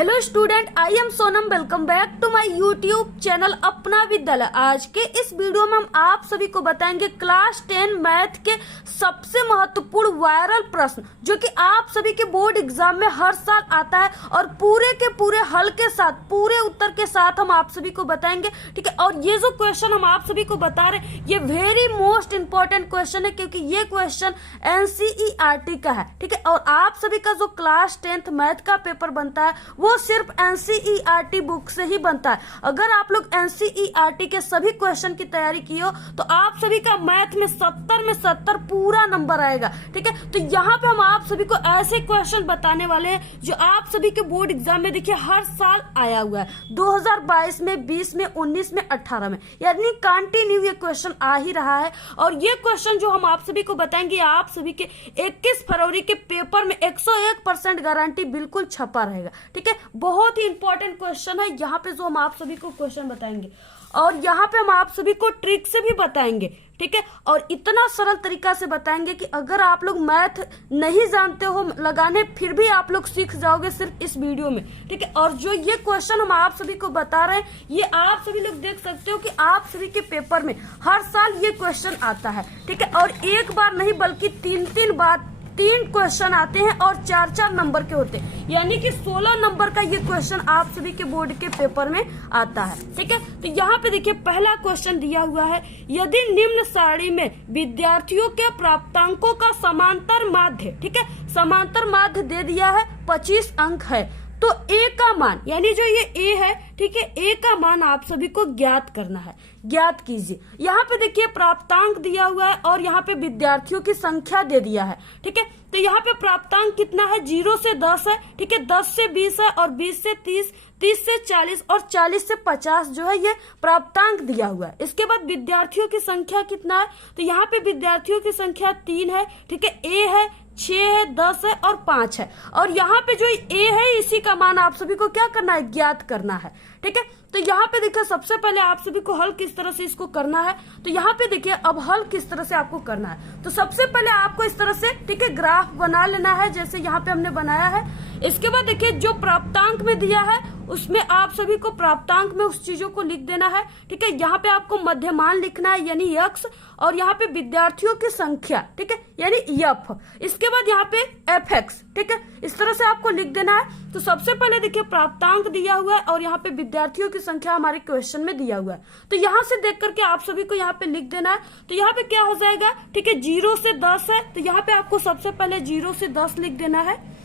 Hello student, I am Sonam. Welcome back to my YouTube channel Apna Vidyalaya. आज के इस video में हम आप सभी को बताएंगे क्लास 10 मैथ के सबसे महत्वपूर्ण वायरल प्रश्न जो कि आप सभी के बोर्ड एग्जाम में हर साल आता है और पूरे के पूरे हल के साथ, पूरे उत्तर के साथ हम आप सभी को बताएंगे। ठीक है, और ये जो क्वेश्चन हम आप सभी को बता रहे हैं ये वेरी मोस्ट इंपॉर्टेंट क्वेश्चन है क्योंकि ये क्वेश्चन एनसीईआरटी का है। ठीक है, और आप सभी का जो क्लास 10th मैथ का पेपर बनता है वो सिर्फ एनसीईआरटी बुक से ही बनता है। अगर आप लोग एनसीईआरटी के सभी क्वेश्चन की तैयारी की हो तो आप सभी का मैथ में 70 में 70 पूरा नंबर आएगा। ठीक है, तो यहाँ पे हम आप सभी को ऐसे क्वेश्चन बताने वाले हैं जो आप सभी के बोर्ड एग्जाम में देखिए हर साल आया हुआ है, 2022 में, 20 में, 19 में, 18 में, यानी कंटिन्यू ये क्वेश्चन आ ही रहा है। और ये क्वेश्चन जो हम आप सभी को बताएंगे आप सभी के 21 फरवरी के पेपर में 101% गारंटी बिल्कुल छपा रहेगा। ठीक है, बहुत ही इंपॉर्टेंट क्वेश्चन है यहाँ पे जो हम आप सभी को क्वेश्चन बताएंगे और यहाँ पे हम आप सभी को ट्रिक से भी बताएंगे। ठीक है, और इतना सरल तरीका से बताएंगे कि अगर आप लोग मैथ नहीं जानते हो लगाने फिर भी आप लोग सीख जाओगे सिर्फ इस वीडियो में। ठीक है, और जो ये क्वेश्चन हम आप सभी को बता रहे हैं ये आप सभी लोग देख सकते हो कि आप सभी के पेपर में हर साल ये क्वेश्चन आता है। ठीक है, और एक बार नहीं बल्कि 3 बार 3 क्वेश्चन आते हैं और 4 नंबर के होते हैं, यानी कि 16 नंबर का ये क्वेश्चन आप सभी के बोर्ड के पेपर में आता है। ठीक है, तो यहाँ पे देखिए पहला क्वेश्चन दिया हुआ है, यदि निम्न सारणी में विद्यार्थियों के प्राप्तांकों का समांतर माध्य, ठीक है, समांतर माध्य दे दिया है 25 अंक है, तो ए का मान, यानी जो ये ए है, ठीक है, ए का मान आप सभी को ज्ञात करना है। ज्ञात कीजिए। यहाँ पे देखिए प्राप्तांक दिया हुआ है और यहाँ पे विद्यार्थियों की संख्या दे दिया है। ठीक है, तो यहाँ पे प्राप्तांक कितना है, 0 से 10 है। ठीक है, 10 से 20 है और 20 से 30, 30 से 40 और 40 से 50 जो है ये प्राप्तांक दिया हुआ है। इसके बाद विद्यार्थियों की संख्या कितना है, तो यहाँ पे विद्यार्थियों की संख्या 3 है। ठीक है, ए है, 6 है, 10 है और 5 है, और यहाँ पे जो ए है इसी का मान आप सभी को क्या करना है, ज्ञात करना है। ठीक है, तो यहाँ पे देखिए सबसे पहले आप सभी को हल किस तरह से इसको करना है, तो यहाँ पे देखिए अब हल किस तरह से आपको करना है। तो सबसे पहले आपको इस तरह से, ठीक है, ग्राफ बना लेना है जैसे यहाँ पे हमने बनाया है। इसके बाद देखिए जो प्राप्तांक में दिया है उसमें आप सभी को प्राप्तांक में उस चीजों को लिख देना है। ठीक है, यहाँ पे आपको मध्यमान लिखना है यानी यक्स, और यहाँ पे विद्यार्थियों की संख्या, ठीक है, यानी यफ। इसके बाद यहाँ पे एफ एक्स, ठीक है, इस तरह से आपको लिख देना है। तो सबसे पहले देखिए प्राप्तांक दिया हुआ है और यहाँ पे विद्यार्थियों की संख्या हमारे क्वेश्चन में दिया हुआ है, तो यहाँ से देख करके आप सभी को यहाँ पे लिख देना है। तो यहाँ पे क्या हो जाएगा, ठीक है, 0 से 10 है, तो यहाँ पे आपको सबसे पहले 0 से 10 लिख देना है।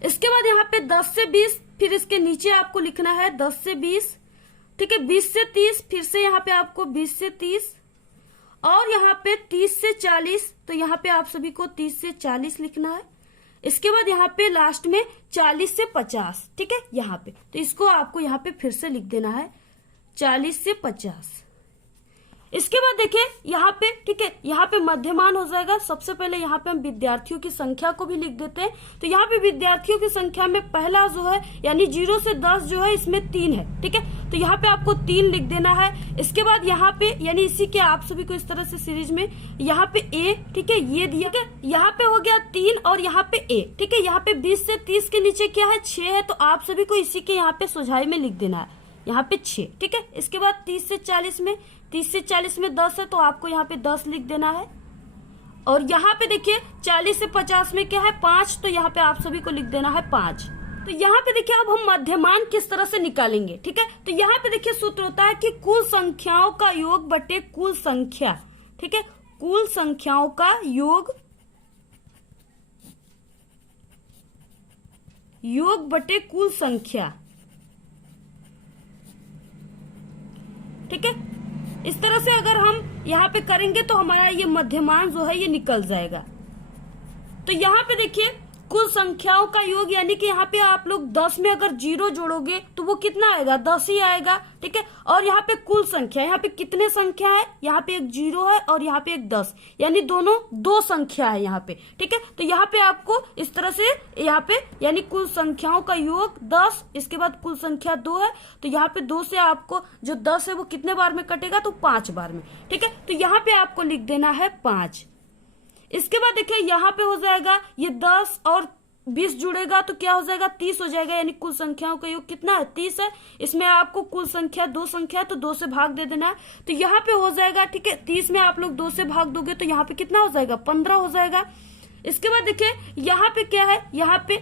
इसके बाद यहाँ पे 10 से 20, फिर इसके नीचे आपको लिखना है 10 से 20, ठीक है, 20 से 30, फिर से यहाँ पे आपको 20 से 30 और यहाँ पे 30 से 40, तो यहाँ पे आप सभी को 30 से 40 लिखना है। इसके बाद यहाँ पे लास्ट में 40 से 50, ठीक है, यहाँ पे, तो इसको आपको यहाँ पे फिर से लिख देना है 40 से 50। इसके बाद देखिए यहाँ पे, ठीक है, यहाँ पे मध्यमान हो जाएगा। सबसे पहले यहाँ पे हम विद्यार्थियों की संख्या को भी लिख देते हैं, तो यहाँ पे विद्यार्थियों की संख्या में पहला जो है यानी 0 से 10 जो है इसमें 3 है। ठीक है, तो यहाँ पे आपको 3 लिख देना है। इसके बाद यहाँ पे यानी इसी के आप सभी को इस तरह से सीरीज में यहाँ पे ए, ठीक है, ये दिया गया, यहाँ पे हो गया 3 और यहाँ पे ए। ठीक है, यहाँ पे 20 से 30 के नीचे क्या है, 6 है, तो आप सभी को इसी के यहाँ पे सुझाई में लिख देना है, यहाँ पे 6। ठीक है, इसके बाद 30 से 40 में, 30 से 40 में 10 है, तो आपको यहाँ पे 10 लिख देना है। और यहाँ पे देखिए 40 से 50 में क्या है, 5, तो यहाँ पे आप सभी को लिख देना है 5। तो यहाँ पे देखिए अब हम मध्यमान किस तरह से निकालेंगे। ठीक है, तो यहाँ पे देखिए सूत्र होता है कि कुल संख्याओं का योग बटे कुल संख्या। ठीक है, कुल संख्याओं का योग बटे कुल संख्या। ठीक है, इस तरह से अगर हम यहाँ पे करेंगे तो हमारा ये मध्यमान जो है ये निकल जाएगा। तो यहाँ पे देखिए कुल संख्याओं का योग, यानी कि यहाँ पे आप लोग 10 में अगर 0 जोड़ोगे तो वो कितना आएगा, 10 ही आएगा। ठीक है, और यहाँ पे कुल संख्या, यहाँ पे कितने संख्या है, यहाँ पे एक 0 है और यहाँ पे एक 10, यानी दोनों 2 संख्या है यहाँ पे। ठीक है, तो यहाँ पे आपको इस तरह से यहाँ पे यानी कुल संख्याओं का योग 10, इसके बाद कुल संख्या 2 है, तो यहाँ पे 2 से आपको जो 10 है वो कितने बार में कटेगा, तो 5 बार में। ठीक है, तो यहाँ पे आपको लिख देना है 5। इसके बाद देखिए यहाँ पे हो जाएगा ये 10 और 20 जुड़ेगा तो क्या हो जाएगा 30 हो जाएगा, यानी कुल संख्याओं का योग कितना है 30 है। इसमें आपको कुल संख्या 2 संख्या है तो 2 से भाग दे देना है, तो यहाँ पे हो जाएगा, ठीक है। 30 में आप लोग 2 से भाग दोगे तो यहाँ पे कितना हो जाएगा 15 हो जाएगा। इसके बाद देखिए यहाँ पे क्या है, यहाँ पे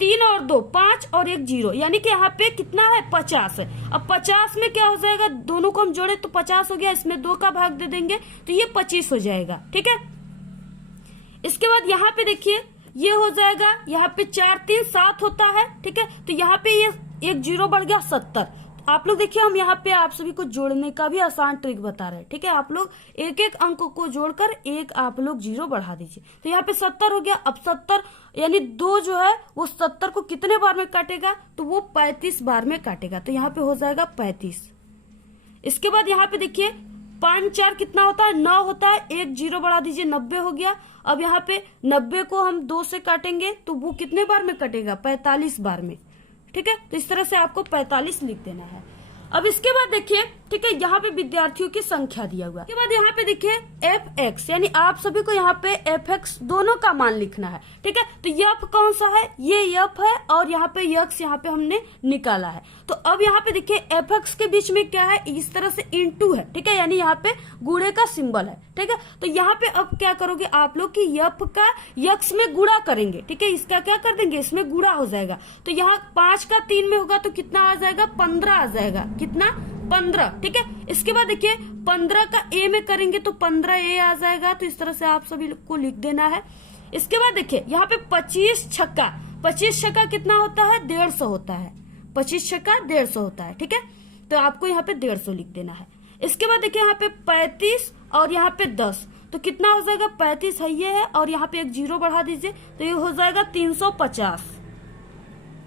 3 और 2 5 और 1 0, यानी कि यहाँ पे कितना है 50 है। अब 50 में क्या हो जाएगा, दोनों को हम जोड़े तो 50 हो गया, इसमें 2 का भाग दे देंगे तो ये 25 हो जाएगा, ठीक है। इसके बाद यहाँ पे देखिए ये हो जाएगा, यहाँ पे 4 3 7 होता है, ठीक है। तो यहाँ पे ये 1 0 बढ़ गया 70। आप लोग देखिए हम यहाँ पे आप सभी को जोड़ने का भी आसान ट्रिक बता रहे हैं, ठीक है। आप लोग एक एक अंक को जोड़कर एक आप लोग 0 बढ़ा दीजिए, तो यहाँ पे 70 हो गया। अब 70 यानी 2 जो है वो 70 को कितने बार में काटेगा, तो वो 35 बार में काटेगा, तो यहाँ पे हो जाएगा 35। इसके बाद यहाँ पे देखिए 5 4 कितना होता है 9 होता है, 1 0 बढ़ा दीजिए 90 हो गया। अब यहाँ पे 90 को हम 2 से काटेंगे तो वो कितने बार में कटेगा 45 बार में, ठीक है। तो इस तरह से आपको 45 लिख देना है। अब इसके बाद देखिए, ठीक है, यहाँ पे विद्यार्थियों की संख्या दिया हुआ है। इसके बाद यहाँ पे देखिए fx, यानी आप सभी को यहाँ पे fx दोनों का मान लिखना है, ठीक है। तो f कौन सा है, ये f है और यहाँ पे x यहाँ पे हमने निकाला है। तो अब यहाँ पे देखिए fx के बीच में क्या है, इस तरह से इंटू है, ठीक है, यानी यहाँ पे गुणे का सिंबल है, ठीक है। तो यहाँ पे अब क्या करोगे आप लोग की f का x में गुणा करेंगे, ठीक है, इसका क्या कर देंगे, इसमें गुणा हो जाएगा। तो यहाँ 5 का 3 में होगा तो कितना आ जाएगा 15 आ जाएगा, कितना 15, ठीक है। इसके बाद देखिए 15 का a में करेंगे तो 15a आ जाएगा, तो इस तरह से आप सभी को लिख देना है। इसके बाद देखिए यहाँ पे 25 छक्का कितना होता है 150 होता है, 25 छक्का 150 होता है, ठीक है। तो आपको यहाँ पे 150 लिख देना है। इसके बाद देखिए यहाँ पे 35 और यहाँ पे 10, तो कितना हो जाएगा 35 है ये है, और यहाँ पे 1 0 बढ़ा दीजिए तो ये हो जाएगा 350।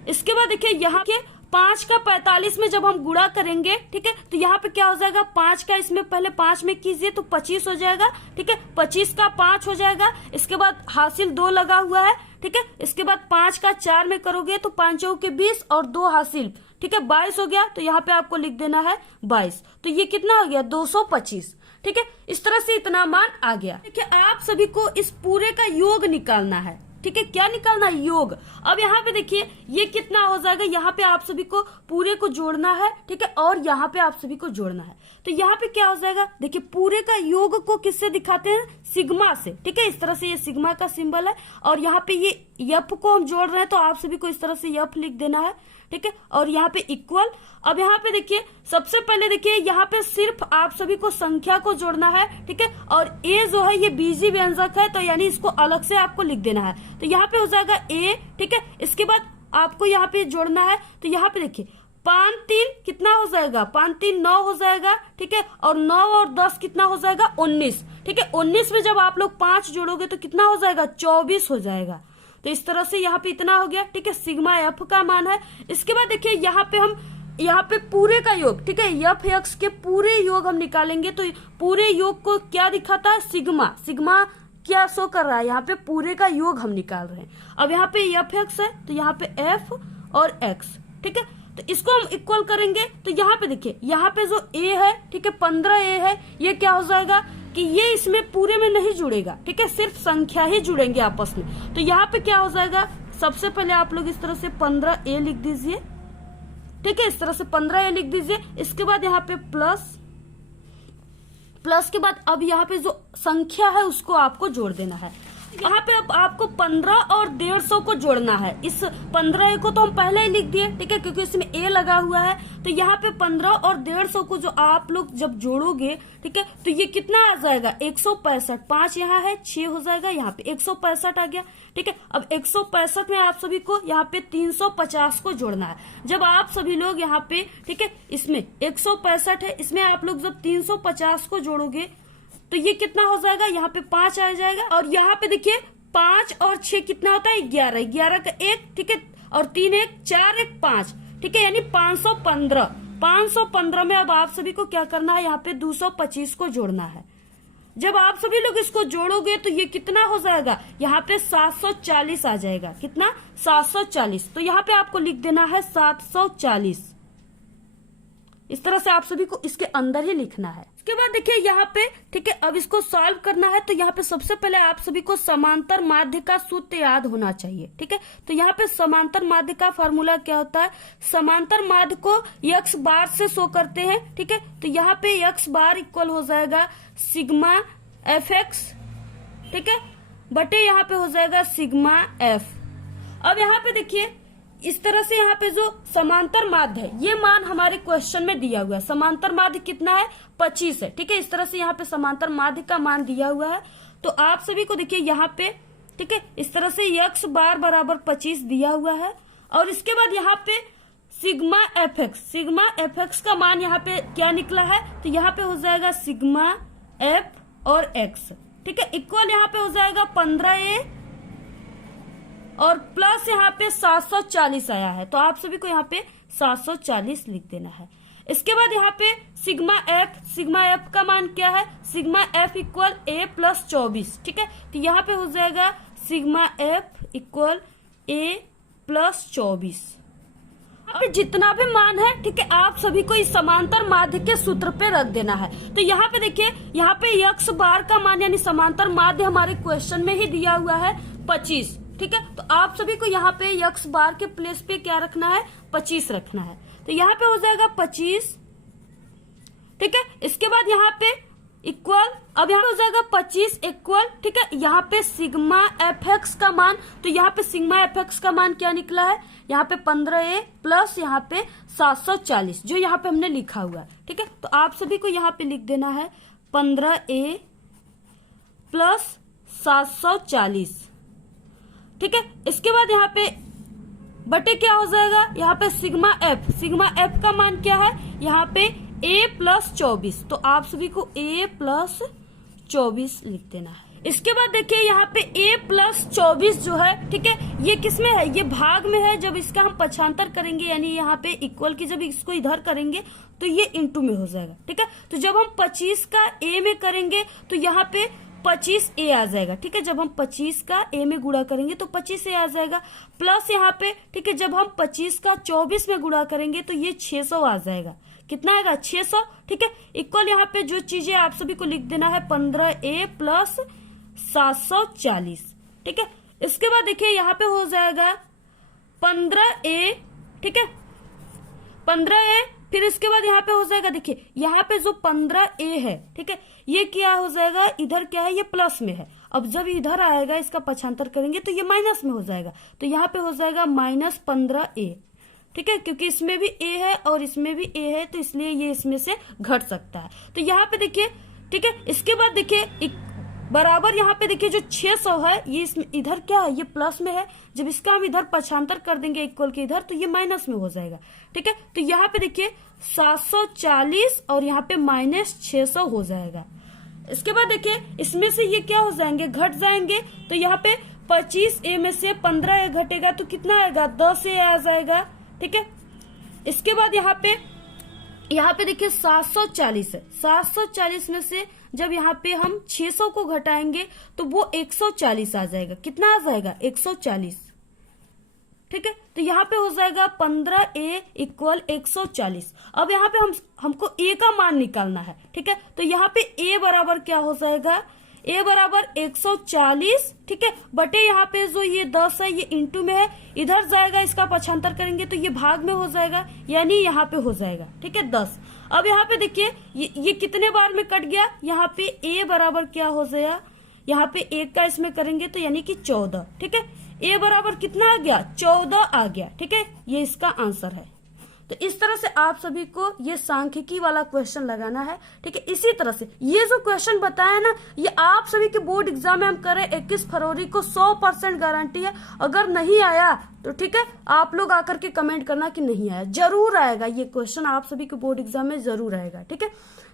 इसके बाद देखिए यहाँ के 5 का 45 में जब हम गुणा करेंगे, ठीक है, तो यहाँ पे क्या हो जाएगा 5 का इसमें पहले 5 में कीजिए तो 25 हो जाएगा, ठीक है। 25 का 5 हो जाएगा। इसके बाद हासिल 2 लगा हुआ है, ठीक है। इसके बाद 5 का 4 में करोगे तो 5 के 20 और 2 हासिल, ठीक है, 22 हो गया। तो यहाँ पे आपको लिख देना है 22। तो ये कितना हो गया 225, ठीक है। इस तरह से इतना मान आ गया। देखिए आप सभी को इस पूरे का योग निकालना है, ठीक है, क्या निकालना है योग। अब यहाँ पे देखिए ये कितना हो जाएगा, यहाँ पे आप सभी को पूरे को जोड़ना है, ठीक है, और यहाँ पे आप सभी को जोड़ना है। तो यहाँ पे क्या हो जाएगा, देखिए पूरे का योग को किससे दिखाते हैं, सिग्मा से, ठीक है। इस तरह से ये सिग्मा का सिंबल है, और यहाँ पे ये यफ को हम जोड़ रहे हैं तो आप सभी को इस तरह से यफ लिख देना है, ठीक है, और यहाँ पे इक्वल। अब यहाँ पे देखिए सबसे पहले देखिए यहाँ पे सिर्फ आप सभी को संख्या को जोड़ना है, ठीक है, और ए जो है ये बीजी व्यंजक है, तो यानी इसको अलग से आपको लिख देना है। तो यहाँ पे हो जाएगा ए, ठीक है। इसके बाद आपको यहाँ पे जोड़ना है, तो यहाँ पे देखिए 5 3 कितना हो जाएगा, 5 3 9 हो जाएगा, ठीक है, और 9 और 10 कितना हो जाएगा 19, ठीक है। 19 में जब आप लोग 5 जोड़ोगे तो कितना हो जाएगा 24 हो जाएगा। तो इस तरह से यहाँ पे इतना हो गया, ठीक है, सिग्मा एफ का मान है। इसके बाद देखिए यहाँ पे हम यहाँ पे पूरे का योग, ठीक है, एफ एक्स के पूरे योग हम निकालेंगे तो पूरे योग को क्या दिखाता है सिग्मा क्या शो कर रहा है, यहाँ पे पूरे का योग हम निकाल रहे हैं। अब यहाँ पे एफ एक्स है तो यहाँ पे एफ और एक्स, ठीक है, तो इसको हम इक्वल करेंगे। तो यहाँ पे देखिए यहाँ पे जो ए है, ठीक है, 15a है, ये क्या हो जाएगा कि ये इसमें पूरे में नहीं जुड़ेगा, ठीक है, सिर्फ संख्या ही जुड़ेंगे आपस में। तो यहाँ पे क्या हो जाएगा, सबसे पहले आप लोग इस तरह से 15a लिख दीजिए, ठीक है, इस तरह से 15a लिख दीजिए। इसके बाद यहाँ पे प्लस के बाद अब यहाँ पे जो संख्या है उसको आपको जोड़ देना है। यहाँ पे अब आपको 15 और 150 को जोड़ना है। इस 15 को तो हम पहले ही लिख दिए, ठीक है, क्योंकि इसमें ए लगा हुआ है। तो यहाँ पे 15 और 150 को जो आप लोग जब जोड़ोगे, ठीक है, तो ये कितना आ जाएगा 165। 5 यहाँ है 6 हो जाएगा, यहाँ पे 165 आ गया, ठीक है। अब 165 में आप सभी को यहाँ पे 350 को जोड़ना है। जब आप सभी लोग यहाँ पे, ठीक है, इसमें 165 है, इसमें आप लोग जब 350 को जोड़ोगे तो ये कितना हो जाएगा, यहाँ पे 5 आ जाएगा। और यहाँ पे देखिए 5 और 6 कितना होता है 11, 11 का 1, ठीक है, और 3 1 4 1 5, ठीक है, यानी 515। 515 में अब आप सभी को क्या करना है, यहाँ पे 225 को जोड़ना है। जब आप सभी लोग इसको जोड़ोगे तो ये कितना हो जाएगा, यहाँ पे 740 आ जाएगा। कितना 740। तो यहाँ पे आपको लिख देना है 740। इस तरह से आप सभी को इसके अंदर ही लिखना है। इसके बाद देखिए यहाँ पे, ठीक है, अब इसको सॉल्व करना है तो यहाँ पे सबसे पहले आप सभी को समांतर माध्य का सूत्र याद होना चाहिए। ठीक है, तो यहाँ पे समांतर माध्य का फॉर्मूला क्या होता है, समांतर माध्य को x बार से शो करते हैं। ठीक है, तो यहाँ पे x बार इक्वल हो जाएगा सिग्मा एफ एक्स, ठीक है, बटे यहाँ पे हो जाएगा सिग्मा एफ। अब यहाँ पे देखिए इस तरह से यहाँ पे जो समांतर माध्य है ये मान हमारे क्वेश्चन में दिया हुआ है। समांतर माध्य कितना है, 25 है। ठीक है, इस तरह से यहाँ पे समांतर माध्य का मान दिया हुआ है। तो आप सभी को देखिए यहाँ पे, ठीक है, इस तरह से x बार बराबर 25 दिया हुआ है। और इसके बाद यहाँ पे सिग्मा एफ एक्स का मान यहाँ पे क्या निकला है, तो यहाँ पे हो जाएगा सिग्मा एफ और एक्स। ठीक है, इक्वल यहाँ पे हो जाएगा 15a और प्लस यहाँ पे 740 आया है, तो आप सभी को यहाँ पे 740 लिख देना है। इसके बाद यहाँ पे सिग्मा एफ का मान क्या है, sigma F equal a plus 24। ठीक है, तो यहाँ पे हो जाएगा sigma F equal a plus 24। यहाँ पे जितना भी मान है, ठीक है, आप सभी को इस समांतर माध्य के सूत्र पे रख देना है। तो यहाँ पे देखिए, यहाँ पे x बार का मान यानी समांतर माध्य हमारे क्वेश्चन में ही दिया हुआ है 25। ठीक है, तो आप सभी को यहाँ पे x बार के प्लेस पे क्या रखना है, 25 रखना है। तो यहाँ पे हो जाएगा 25। ठीक है, इसके बाद यहाँ पे इक्वल, अब यहाँ पे हो जाएगा 25 इक्वल, ठीक है, यहाँ पे सिग्मा एफ एक्स का मान, तो यहाँ पे सिग्मा एफ एक्स का मान क्या निकला है, यहाँ पे 15a प्लस यहाँ पे 740 जो यहाँ पे हमने लिखा हुआ है। ठीक है, तो आप सभी को यहाँ पे लिख देना है 15a प्लस 740। ठीक है, इसके बाद यहाँ पे बटे क्या हो जाएगा, यहाँ पे सिग्मा एफ का मान क्या है, यहाँ पे a प्लस 24, तो आप सभी को a प्लस 24 लिख देना है। इसके बाद देखिए यहाँ पे a प्लस 24 जो है, ठीक है, ये किस में है, ये भाग में है। जब इसका हम पक्षांतर करेंगे यानी यहाँ पे इक्वल की जब इसको इधर करेंगे तो ये इंटू में हो जाएगा। ठीक है, तो जब हम 25 का a में करेंगे तो यहाँ पे 25a आ जाएगा। ठीक है, जब हम 25 का a में गुणा करेंगे तो 25a आ जाएगा। प्लस यहाँ पे, ठीक है, जब हम 25 का 24 में गुणा करेंगे तो ये 600 आ जाएगा। कितना आएगा, 600। ठीक है, इक्वल यहाँ पे जो चीजें आप सभी को लिख देना है 15a प्लस 740। ठीक है, इसके बाद देखिए यहाँ पे हो जाएगा 15a, ठीक है, 15a, फिर इसके बाद यहाँ पे हो जाएगा, देखिए यहाँ पे जो 15a है, ठीक है, ये क्या हो जाएगा, इधर क्या है, ये प्लस में है। अब जब इधर आएगा इसका पक्षांतर करेंगे तो ये माइनस में हो जाएगा, तो यहाँ पे हो जाएगा माइनस 15a। ठीक है, क्योंकि इसमें भी a है और इसमें भी a है, तो इसलिए ये इसमें से घट सकता है। तो यहाँ पे देखिए, ठीक है, इसके बाद देखिए बराबर यहाँ पे देखिए जो 600 है ये इधर क्या है, ये प्लस में है। जब इसका हम इधर पक्षांतर कर देंगे इक्वल के इधर तो ये माइनस में हो जाएगा। ठीक है, तो यहाँ पे देखिए 740 और यहाँ पे माइनस 600 हो जाएगा। इसके बाद देखिए इसमें से ये क्या हो जाएंगे, घट जाएंगे। तो यहाँ पे 25a में से 15a घटेगा तो कितना आएगा, 10a आ जाएगा। ठीक है, इसके बाद यहाँ पे देखिए 740 है। 740 में से जब यहाँ पे हम 600 को घटाएंगे तो वो 140 आ जाएगा। कितना आ जाएगा, 140। ठीक है, तो यहाँ पे हो जाएगा 15a इक्वल 140। अब यहाँ पे हमको a का मान निकालना है। ठीक है, तो यहाँ पे a बराबर क्या हो जाएगा, a बराबर 140। ठीक है, बटे यहाँ पे जो ये 10 है ये इंटू में है, इधर जाएगा इसका पक्षांतर करेंगे तो ये भाग में हो जाएगा, यानी यहाँ पे हो जाएगा। ठीक है, 10। अब यहाँ पे देखिए ये कितने बार में कट गया, यहाँ पे a बराबर क्या हो जाएगा, यहाँ पे 1 का इसमें करेंगे तो यानी कि 14। ठीक है, a बराबर कितना आ गया, 14 आ गया। ठीक है, ये इसका आंसर है। तो इस तरह से आप सभी को ये सांख्यिकी वाला क्वेश्चन लगाना है। ठीक है, इसी तरह से ये जो क्वेश्चन बताया ना, ये आप सभी के बोर्ड एग्जाम में हम कर रहे 21 फरवरी को 100% गारंटी है। अगर नहीं आया तो ठीक है, आप लोग आकर के कमेंट करना कि नहीं आया, जरूर आएगा ये क्वेश्चन, आप सभी के बोर्ड एग्जाम में जरूर आएगा। ठीक है,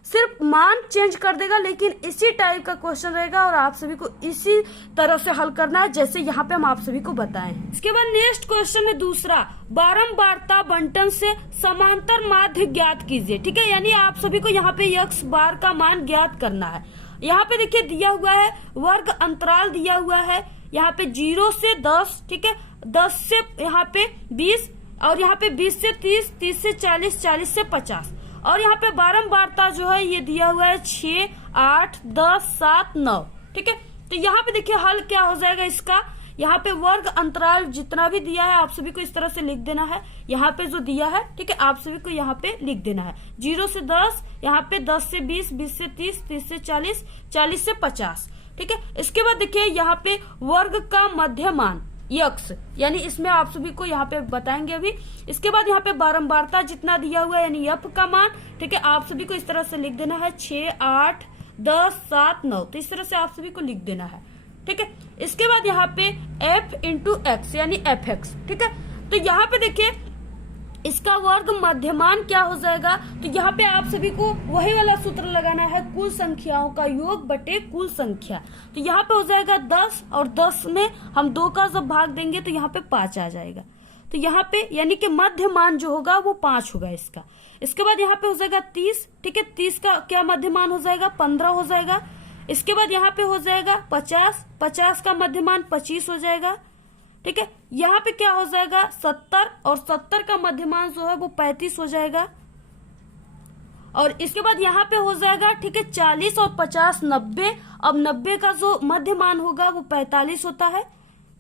सिर्फ मान चेंज कर देगा लेकिन इसी टाइप का क्वेश्चन रहेगा और आप सभी को इसी तरह से हल करना है जैसे यहाँ पे हम आप सभी को बताए हैं। इसके बाद नेक्स्ट क्वेश्चन है दूसरा, बारंबारता बंटन से समांतर माध्य ज्ञात कीजिए। ठीक है, यानी आप सभी को यहाँ पे x बार का मान ज्ञात करना है। यहाँ पे देखिए दिया हुआ है वर्ग अंतराल दिया हुआ है, यहाँ पे 0 से 10, ठीक है, 10 से यहाँ पे 20 और यहाँ पे 20 से 30, 30 से 40, 40 से 50। और यहाँ पे बारंबारता जो है ये दिया हुआ है 6, 8, 10, 7, 9। ठीक है, तो यहाँ पे देखिए हल क्या हो जाएगा इसका। यहाँ पे वर्ग अंतराल जितना भी दिया है आप सभी को इस तरह से लिख देना है। यहाँ पे जो दिया है, ठीक है, आप सभी को यहाँ पे लिख देना है। 0 से 10, यहाँ पे 10 से 20, 20 से 30, 30 से 40, 40 से 50। ठीक है, इसके बाद देखिए यहाँ पे वर्ग का मध्यमान यक्स, यानी इसमें आप सभी को यहाँ पे बताएंगे अभी। इसके बाद यहाँ पे बारंबारता जितना दिया हुआ है यानी एफ का मान, ठीक है, आप सभी को इस तरह से लिख देना है 6, 8, 10, 7, 9। तो इस तरह से आप सभी को लिख देना है। ठीक है, इसके बाद यहाँ पे एफ इंटू एक्स यानी एफ एक्स। ठीक है, तो यहाँ पे देखिए इसका वर्ग मध्यमान क्या हो जाएगा। तो यहाँ पे आप सभी को वही वाला सूत्र लगाना है, कुल संख्याओं का योग बटे कुल संख्या। तो यहाँ पे हो जाएगा 10 और 10 में हम 2 का जब भाग देंगे तो यहाँ पे 5 आ जाएगा। तो यहाँ पे यानी कि मध्यमान जो होगा वो 5 होगा इसका। इसके बाद यहाँ पे हो जाएगा 30। ठीक है, 30 का क्या मध्यमान हो जाएगा, 15 हो जाएगा। इसके बाद यहाँ पे हो जाएगा 50, 50 का मध्यमान 25 हो जाएगा। ठीक है, यहाँ पे क्या हो जाएगा 70 और 70 का मध्यमान जो है वो 35 हो जाएगा। और इसके बाद यहाँ पे हो जाएगा, ठीक है, 40 और 50 90। अब 90 का जो मध्यमान होगा वो 45 होता है।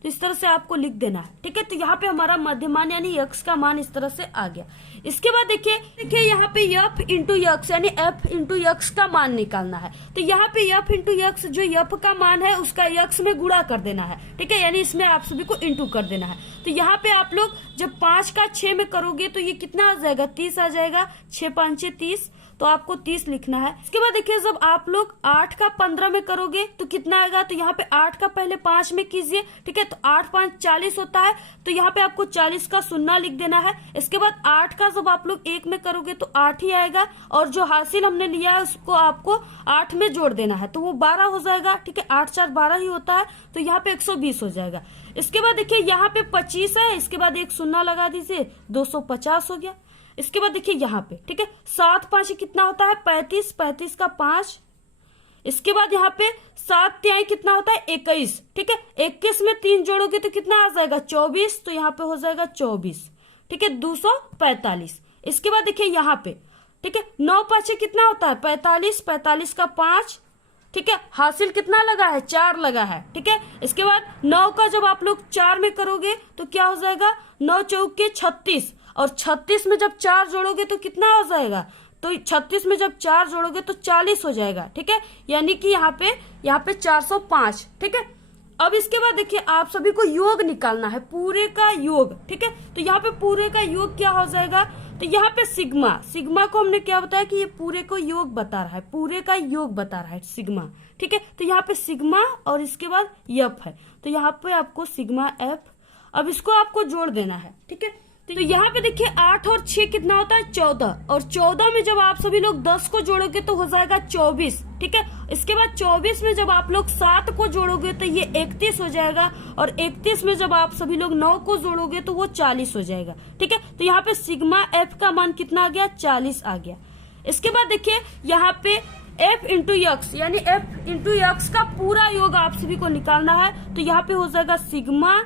तो इस तरह से आपको लिख देना है। ठीक है, तो यहाँ पे हमारा मध्यमान यानी यक्स का मान इस तरह से आ गया। इसके बाद देखिए यहाँ पे एफ इंटू यक्स यानी एफ इंटू यक्स का मान निकालना है। तो यहाँ पे एफ इंटू यक्स जो एफ का मान है उसका यक्स में गुणा कर देना है। ठीक है, यानी इसमें आप सभी को इंटू कर देना है। तो यहाँ पे आप लोग जब 5 का 6 में करोगे तो ये कितना आ जाएगा, 30 आ जाएगा। 6 5 30, तो आपको 30 लिखना है। इसके बाद देखिए जब आप लोग 8 का 15 में करोगे तो कितना आएगा। तो यहाँ पे 8 का पहले 5 में कीजिए। ठीक है, तो 8 5 40 होता है। तो यहाँ पे आपको 40 का शून्य लिख देना है। इसके बाद 8 का जब आप लोग 1 में करोगे तो 8 ही आएगा और जो हासिल हमने लिया है उसको आपको 8 में जोड़ देना है तो वो 12 हो जाएगा। ठीक है, 8 4 12 ही होता है। तो यहाँ पे 120 हो जाएगा। इसके बाद देखिए यहाँ पे 25 है, इसके बाद एक शून्य लगा दीजिए, 250 हो गया। इसके बाद देखिए यहाँ पे, ठीक है, 7 5 कितना होता है, 35, 35 का 5। इसके बाद यहाँ पे 7 तिहाई कितना होता है, 21। ठीक है, 21 में 3 जोड़ोगे तो कितना आ जाएगा, 24। तो यहाँ पे हो जाएगा 24। ठीक है, 245। इसके बाद देखिए यहाँ पे, ठीक है, 9 5 कितना होता है, 45, 45 का 5। ठीक है, हासिल कितना लगा है, 4 लगा है। ठीक है, इसके बाद 9 का जब आप लोग 4 में करोगे तो क्या हो जाएगा, 9 चौके 36 और 36 में जब 4 जोड़ोगे तो कितना हो जाएगा, तो 36 में जब 4 जोड़ोगे तो 40 हो जाएगा। ठीक है, यानी कि यहाँ पे 405। ठीक है, अब इसके बाद देखिए आप सभी को योग निकालना है, पूरे का योग। ठीक है, तो यहाँ पे पूरे का योग क्या हो जाएगा, तो यहाँ पे सिग्मा को हमने क्या बताया कि ये पूरे को योग बता रहा है, पूरे का योग बता रहा है सिग्मा। ठीक है, तो यहाँ पे सिग्मा और इसके बाद एफ है। तो यहाँ पे आपको सिग्मा एफ, अब इसको आपको जोड़ देना है। ठीक है, तो यहाँ पे देखिए 8 और 6 कितना होता है, 14। और 14 में जब आप सभी लोग 10 को जोड़ोगे तो हो जाएगा 24। ठीक है, इसके बाद 24 में जब आप लोग 7 को जोड़ोगे तो ये 31 हो जाएगा और 31 में जब आप सभी लोग 9 को जोड़ोगे तो वो 40 हो जाएगा। ठीक है, तो यहाँ पे सिग्मा एफ का मान कितना आ गया, 40 आ गया। इसके बाद देखिए यहाँ पे एफ इंटू यक्स यानी एफ इंटू यक्स का पूरा योग आप सभी को निकालना है। तो यहाँ पे हो जाएगा sigma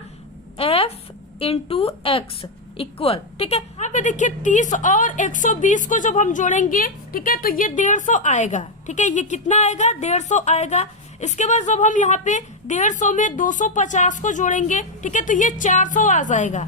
F into x equal. ठीक है, यहाँ पे देखिए 30 और 120 को जब हम जोड़ेंगे, ठीक है, तो ये 150 आएगा। ठीक है, ये कितना आएगा, 150 आएगा। इसके बाद जब हम यहाँ पे 150 में 250 को जोड़ेंगे, ठीक है, तो ये 400 आ जाएगा।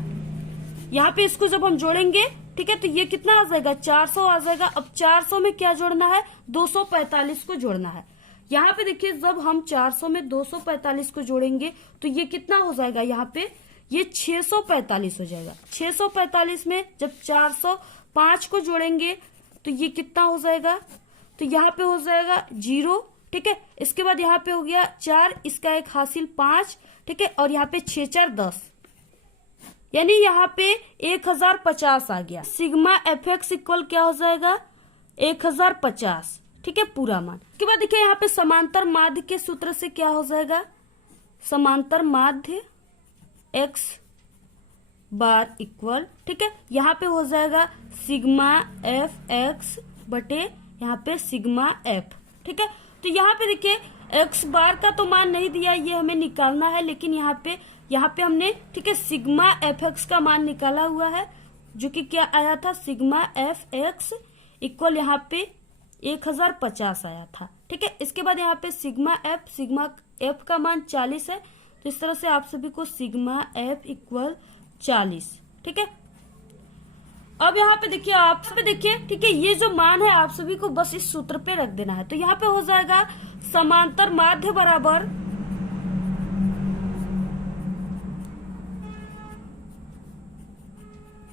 यहाँ पे इसको जब हम जोड़ेंगे, ठीक है, तो ये कितना आ जाएगा, 400 आ जाएगा। अब 400 में क्या जोड़ना है, 245 को जोड़ना है। यहाँ पे देखिए जब हम 400 में 245 को जोड़ेंगे तो ये कितना हो जाएगा, यहाँ पे ये 645 हो जाएगा। 645 में जब 405 को जोड़ेंगे तो ये कितना हो जाएगा, तो यहाँ पे हो जाएगा 0। ठीक है, इसके बाद यहाँ पे हो गया 4, इसका एक हासिल 5। ठीक है, और यहाँ पे 6 4 10 यानी यहाँ पे 1050 आ गया। सिग्मा एफ एक्स इक्वल क्या हो जाएगा, 1050। ठीक है, पूरा मान। इसके बाद देखिए यहाँ पे समांतर माध्य के सूत्र से क्या हो जाएगा, समांतर माध्य एक्स बार इक्वल, ठीक है, यहाँ पे हो जाएगा सिग्मा एफ एक्स बटे यहाँ पे सिग्मा एफ। ठीक है, तो यहाँ पे देखिए एक्स बार का तो मान नहीं दिया, ये हमें निकालना है, लेकिन यहाँ पे हमने, ठीक है, सिग्मा एफ एक्स का मान निकाला हुआ है जो कि क्या आया था, सिग्मा एफ एक्स इक्वल यहाँ पे 1050 आया था। ठीक है, इसके बाद यहाँ पे सिग्मा एफ का मान 40 है, तो इस तरह से आप सभी को सिग्मा एफ इक्वल 40। ठीक है, अब यहाँ पे देखिए, आप सभी देखिए, ठीक है, ये जो मान है आप सभी को बस इस सूत्र पे रख देना है। तो यहाँ पे हो जाएगा समांतर माध्य बराबर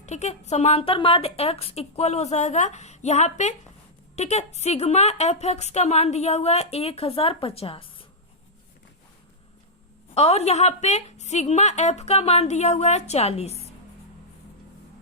ठीक है, समांतर माध्य x इक्वल हो जाएगा यहाँ पे, ठीक है, सिग्मा एफ एक्स का मान दिया हुआ है 1050 और यहाँ पे सिग्मा एफ का मान दिया हुआ है 40।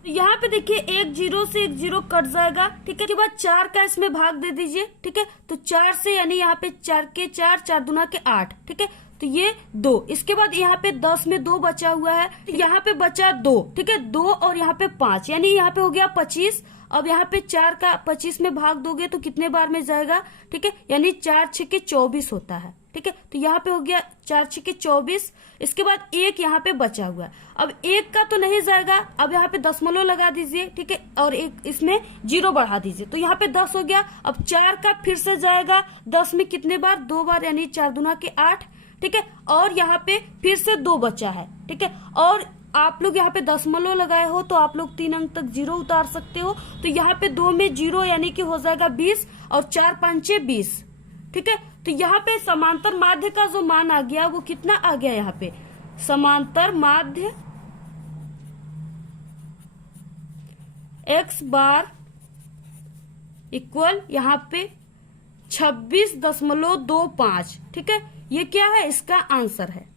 तो यहाँ पे देखिए 1 0 से 1 0 कट जाएगा। ठीक है, के बाद 4 का इसमें भाग दे दीजिए। ठीक है, तो 4 से यानी यहाँ पे 4 के 4, 4 दूना के 8। ठीक है, तो ये 2। इसके बाद यहाँ पे 10 में 2 बचा हुआ है, तो यहाँ पे बचा 2। ठीक है, 2 और यहाँ पे 5 यानी यहाँ पे हो गया 25। अब यहाँ पे 4 का 25 में भाग दोगे तो कितने बार में जाएगा? ठीक है, यानी 4 6 के 24 होता है। ठीक है, तो यहाँ पे हो गया 4 6 के 24। इसके बाद 1 यहाँ पे बचा हुआ है। अब 1 का तो नहीं जाएगा, अब यहाँ पे दशमलव लगा दीजिए। ठीक है, और एक इसमें 0 बढ़ा दीजिए, तो यहाँ पे 10 हो गया। अब 4 का फिर से जाएगा 10 में कितने बार? 2 बार, यानी 4 दूना के 8। ठीक है, और यहाँ पे फिर से 2 बचा है। ठीक है, और आप लोग यहाँ पे दशमलव लगाए हो तो आप लोग 3 अंक तक 0 उतार सकते हो। तो यहाँ पे 2 में 0 यानी कि हो जाएगा 20 और 4 5 20। ठीक है, तो यहाँ पे समांतर माध्य का जो मान आ गया वो कितना आ गया? यहाँ पे समांतर माध्य x बार इक्वल यहाँ पे 26.25। ठीक है, ये क्या है? इसका आंसर है।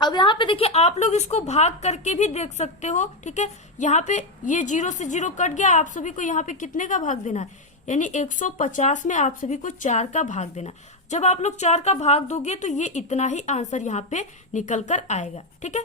अब यहाँ पे देखिए, आप लोग इसको भाग करके भी देख सकते हो। ठीक है, यहाँ पे ये 0 से 0 कट गया। आप सभी को यहाँ पे कितने का भाग देना है? यानी 150 में आप सभी को 4 का भाग देना। जब आप लोग 4 का भाग दोगे तो ये इतना ही आंसर यहाँ पे निकल कर आएगा। ठीक है,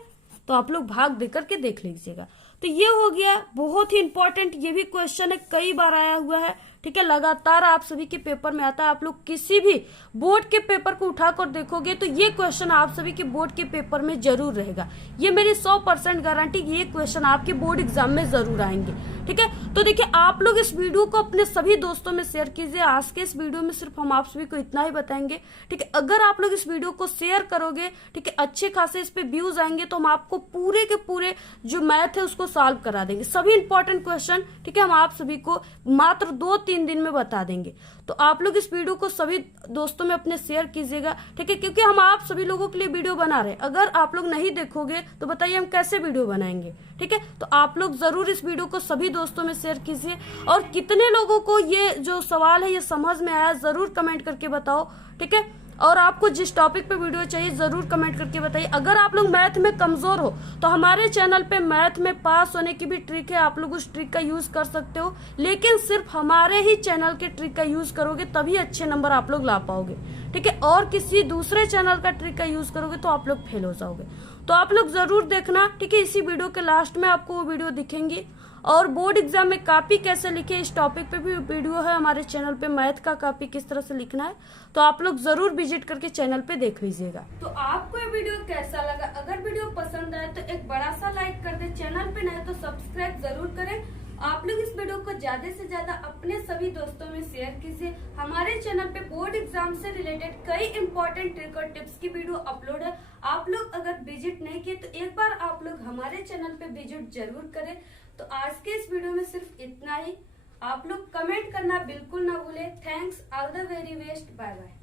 तो आप लोग भाग दे करके देख लीजिएगा। तो ये हो गया, बहुत ही इंपॉर्टेंट ये भी क्वेश्चन है, कई बार आया हुआ है। ठीक है, लगातार आप सभी के पेपर में आता है। आप लोग किसी भी बोर्ड के पेपर को उठाकर देखोगे तो ये क्वेश्चन आप सभी के बोर्ड के पेपर में जरूर रहेगा। ये मेरी 100% गारंटी, ये क्वेश्चन आपके बोर्ड एग्जाम में जरूर आएंगे। ठीक है, तो देखिए, आप लोग इस वीडियो को अपने सभी दोस्तों में शेयर कीजिए। आज के इस वीडियो में सिर्फ हम आप सभी को इतना ही बताएंगे। ठीक है, अगर आप लोग इस वीडियो को शेयर करोगे, ठीक है, अच्छे खासे इस पे व्यूज आएंगे तो हम आपको पूरे के पूरे जो मैथ है उसको सॉल्व करा देंगे। सभी इंपॉर्टेंट क्वेश्चन, ठीक है, हम आप सभी को मात्र 2-3 दिन में बता देंगे। तो आप लोग इस वीडियो को सभी दोस्तों में अपने शेयर कीजिएगा। ठीक है, क्योंकि हम आप सभी लोगों के लिए वीडियो बना रहे हैं। अगर आप लोग नहीं देखोगे तो बताइए हम कैसे वीडियो बनाएंगे। ठीक है, तो आप लोग जरूर इस वीडियो को सभी दोस्तों में शेयर कीजिए। और कितने लोगों को ये जो सवाल है ये समझ में आया जरूर कमेंट करके बताओ। ठीक है, और आपको जिस टॉपिक पे वीडियो चाहिए जरूर कमेंट करके बताइए। अगर आप लोग मैथ में कमजोर हो तो हमारे चैनल पे मैथ में पास होने की भी ट्रिक है, आप लोग उस ट्रिक का यूज कर सकते हो। लेकिन सिर्फ हमारे ही चैनल के ट्रिक का यूज करोगे तभी अच्छे नंबर आप लोग ला पाओगे। ठीक है, और किसी दूसरे चैनल का ट्रिक का यूज करोगे तो आप लोग फेल हो जाओगे। तो आप लोग जरूर देखना। ठीक है, इसी वीडियो के लास्ट में आपको वो वीडियो दिखेंगी। और बोर्ड एग्जाम में कॉपी कैसे लिखे इस टॉपिक पे भी वीडियो है हमारे चैनल पे, मैथ का कॉपी किस तरह से लिखना है। तो आप लोग जरूर विजिट करके चैनल पे देख लीजिएगा। तो आपको ये वीडियो कैसा लगा? अगर वीडियो पसंद आए तो एक बड़ा सा लाइक कर दे, चैनल पे नए तो सब्सक्राइब जरूर करें। आप लोग इस वीडियो को ज्यादा से ज्यादा अपने सभी दोस्तों में शेयर कीजिए। हमारे चैनल पे बोर्ड एग्जाम से रिलेटेड कई इंपॉर्टेंट ट्रिक और टिप्स की वीडियो अपलोड है। आप लोग अगर विजिट नहीं किए तो एक बार आप लोग हमारे चैनल पे विजिट जरूर करें। तो आज के इस वीडियो में सिर्फ इतना ही। आप लोग कमेंट करना बिल्कुल ना भूले। Thanks, all the very best, bye bye.